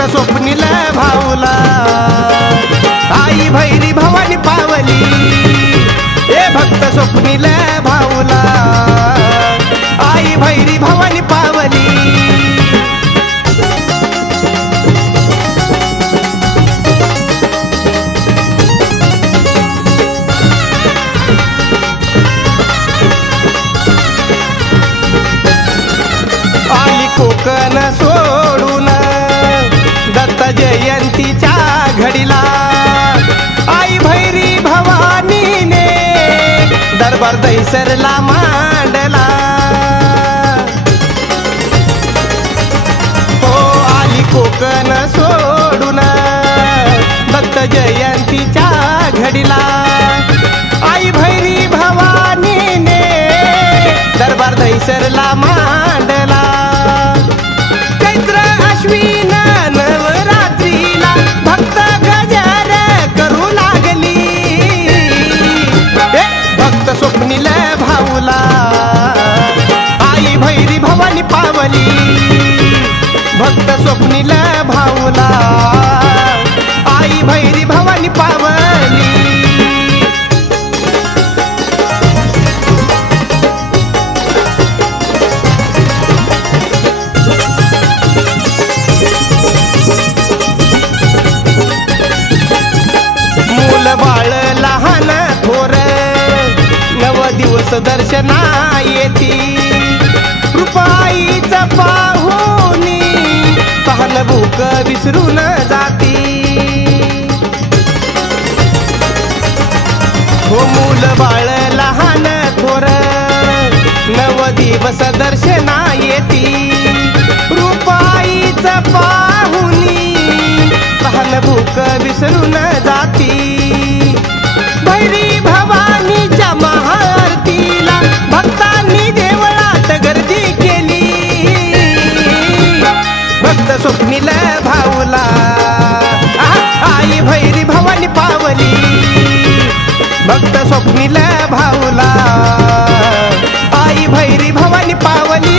भक्त स्वप्नील भाऊला आई भैरी भवानी पावली। ए भक्त स्वप्नील भाऊला आई भैरी भवानी पावली। कोकण सोडून दत्त जयंतीच्या घडीला आई भैरी भवानीने दरबार दैसरला मांडला। हो आली कोकण सोडून दत्त जयंतीच्या घडीला आई भैरी भवानीने दरबार दैसरला मांडला। अश्विन नवरात्रीला भक्त गजर करू लागली। भक्त स्वप्नील भाऊला आई भैरी भवानी पावली। भक्त स्वप्नील भाऊला आई भैरी भवानी पावली। बाळ लहान थोर 9 दिवस दर्शना येती। रुपाईच पाहुनी तहान भूक विसरून जाती। हो मूल बाळ लहान थोर 9 दिवस दर्शना येती। रुपाईच पाहुनी तहान भूक विसरून जाती। भैरी भवानीच्या महाआरतीला भक्तांनी देवळात गर्दी केली। भक्त स्वप्नील भाऊला आई भैरी भवानी पावली। भक्त स्वप्नील भाऊला आई भैरी भवानी पावली।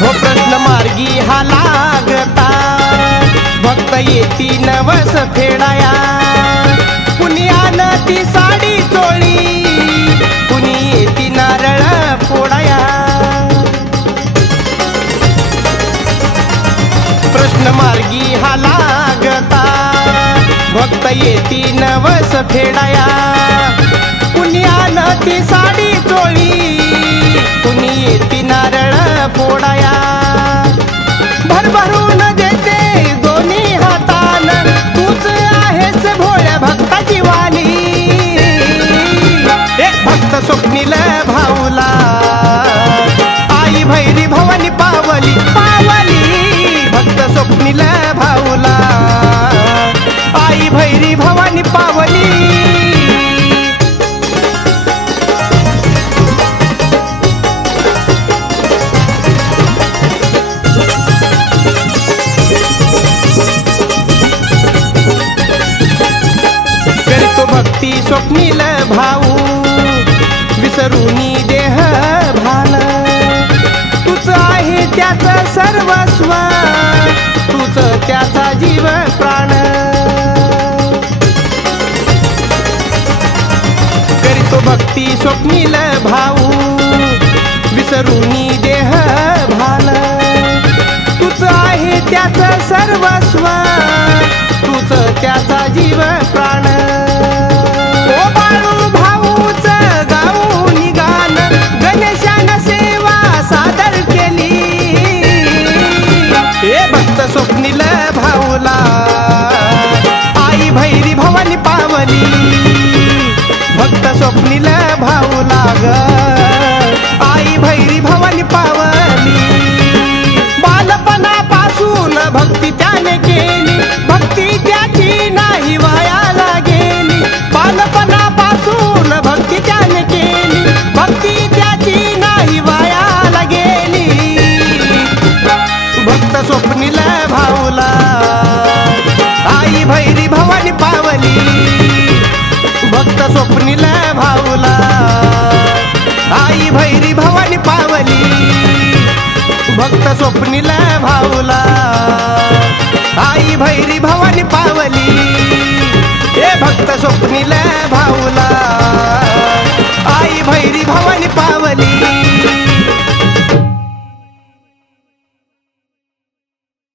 हो प्रश्न मार्गी हा लागता भक्त येती नवस फेडाया। कुणी आणती साडी चोळी कुणी येती नारळ फोडाया। प्रश्न मार्गी हा लागता भक्त येती नवस फेडाया। कुणी आणती साडी चोळी कुणी येती नारळ फोडाया। भरभरून देते दोन्ही हातान तूच आहेस भोळ्या भक्ताची वाणी। एक भक्त स्वप्नील भाऊला आई भैरी भवानी पावली पावली। भक्त स्वप्नील भाऊला आई भैरी भवानी पावली। भक्ती स्वप्नील भाऊ विसरूनी देह भान। तूच आहे त्याचं सर्वस्व तूच त्याचा जीव प्राण। करीतो भक्ती स्वप्नील भाऊ विसरूनी देह भान। तूच आहे त्याचं सर्वस्व तूच त्याचा जीव प्राण। ओ बाळू भाऊच गाऊन गान गणेशानं सेवा सादर केली। हे भक्त स्वप्नील भाऊला आई भैरी भवानी पावली। भक्त स्वप्नील भाऊला ग आई भैरी भवानी पावली। बालपणापासून भक्ती त्याने केली भक्ती त्याची नाही वायाला गेली। बालपणापासून भक्ती त्याने केली भक्ती त्याची नाही वायाला गेली। भक्त स्वप्नील भाऊला आई स्वप्नील भाऊला आई भैरी भवानी पावली भक्त स्वप्नील भाऊला